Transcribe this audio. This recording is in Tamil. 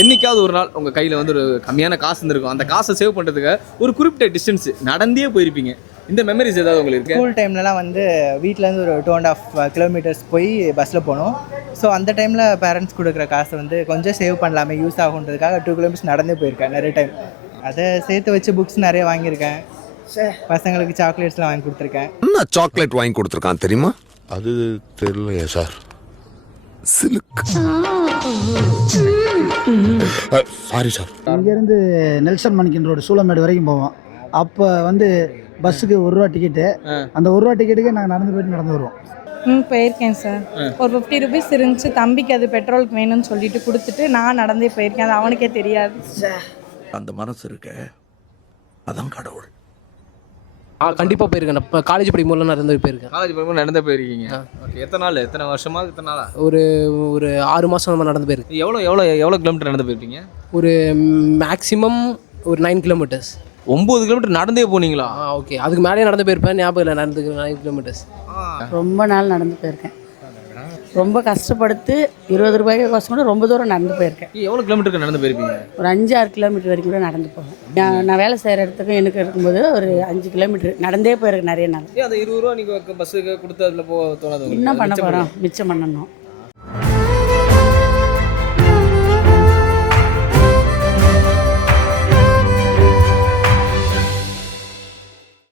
என்னைக்காவது ஒரு நாள் உங்கள் கையில் வந்து ஒரு கம்மியான காசு இருந்திருக்கும், அந்த காசை சேவ் பண்ணுறதுக்கு ஒரு குறிப்பிட்ட டிஸ்டன்ஸ் நடந்தே போயிருப்பீங்க. இந்த மெமரிஸ் ஏதாவது உங்களுக்கு இருக்கு? ஸ்கூல் டைம்லலாம் வந்து வீட்டிலேருந்து ஒரு 2.5 கிலோமீட்டர்ஸ் போய் பஸ்ஸில் போனோம். ஸோ அந்த டைமில் பேரண்ட்ஸ் கொடுக்குற காசை வந்து கொஞ்சம் சேவ் பண்ணலாமே, யூஸ் ஆகுன்றதுக்காக 2 கிலோமீட்டர்ஸ் நடந்தே போயிருக்கேன் நிறைய டைம். அதை சேர்த்து வச்சு புக்ஸ் நிறைய வாங்கியிருக்கேன், பசங்களுக்கு சாக்லேட்ஸ்லாம் வாங்கி கொடுத்துருக்கேன். என்ன சாக்லேட் வாங்கி கொடுத்துருக்கான் தெரியுமா? அது தெரியலையே சார். சிலுக்கு. Sorry sir. இங்கேருந்து நெல்சன் மணிக்கன் ரோடு சூளமேடு வரைக்கும் போவோம். அப்போ வந்து பஸ்ஸுக்கு ₹1 டிக்கெட்டு. அந்த ₹1 டிக்கெட்டுக்கு நாங்கள் நடந்து வருவோம். போயிருக்கேன் சார். ஒரு 50 ருபீஸ் இருந்துச்சு, தம்பிக்கு அது பெட்ரோலுக்கு வேணும்னு சொல்லிட்டு கொடுத்துட்டு நான் நடந்தே போயிருக்கேன். அது அவனுக்கே தெரியாது. அந்த மனசு இருக்க, அதான் கடவுள். கண்டிப்பாக போயிருக்கேன். இப்போ காலேஜ் படிக்கும்போது நடந்து போயிருக்கேன். காலேஜ் படிக்கும்போது நடந்தே போயிருக்கீங்க. ஓகே, எத்தனை நாள், எத்தனை வருஷமா, எத்தனை நாளா? ஒரு 6 மாதம் நடந்து போயிருக்கு. எவ்வளோ கிலோமீட்டர் நடந்து போயிருப்பீங்க? ஒரு மேக்ஸிமம் ஒரு 9 கிலோமீட்டர்ஸ். 9 கிலோமீட்டர் நடந்தே போனீங்களா? ஓகே, அதுக்கு மேலே நடந்து போயிருப்பேன், ஞாபகம் இல்லை. நடந்து 9 கிலோமீட்டர்ஸ். ரொம்ப நாள் நடந்து போயிருக்கேன். ரொம்ப கஷ்டப்படுத்து 20 ரூபாய்க்கு கோசம் கூட ரொம்ப தூரம் நடந்து போயிருக்கேன். எவ்வளோ கிலோமீட்டருக்கு நடந்து போயிருப்பீங்க? ஒரு 5-6 கிலோமீட்டர் வரைக்கும் கூட நடந்து போவேன். நான் வேலை செய்கிற இடத்துக்கு எனக்கு இருக்கும்போது ஒரு 5 கிலோமீட்டர் நடந்தே போயிருக்கேன் நிறைய நாள். அந்த 20 ரூபா நீங்கள் பஸ்ஸுக்கு கொடுத்து அதில் போக தோணாது? என்ன பண்ண போகிறோம், மிச்சம் பண்ணணும்.